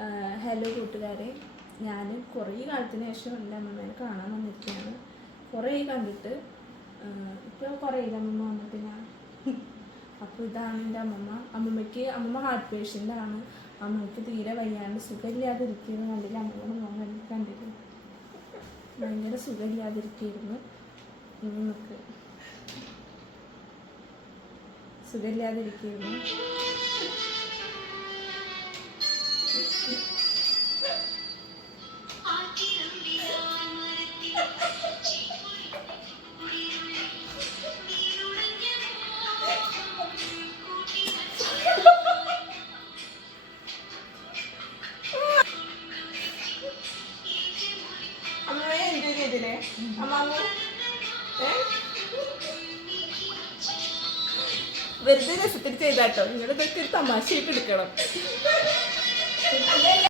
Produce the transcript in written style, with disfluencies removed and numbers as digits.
Hello കൂട്ടുകാരെ, ഞാൻ കുറേ കാലത്തിന് ശേഷം എൻ്റെ അമ്മമ്മേനെ കാണാൻ വന്നിരിക്കുകയാണ്. കുറേ കണ്ടിട്ട് ഇപ്പോൾ കുറേ അമ്മമ്മ വന്നിട്ട് ഞാൻ. അപ്പോൾ ഇതാണ് എൻ്റെ അമ്മമ്മ ഹാർട്ട് പേഷ്യൻ്റാണ്. അമ്മയ്ക്ക് തീരെ വയ്യാണ്ട് സുഖമില്ലാതിരിക്കുന്നു. കണ്ടില്ല, അമ്മമ്മയുടെ മോൻ കണ്ടില്ല, ഭയങ്കര സുഖമില്ലാതിരിക്കുന്നു. നമുക്ക് സുഖമില്ലാതിരിക്കുന്നു. വെറുതെ രസത്തിൽ ചെയ്താട്ടോ, നിങ്ങളിതൊക്കെ ഒരു തമാശയായിട്ട് എടുക്കണം.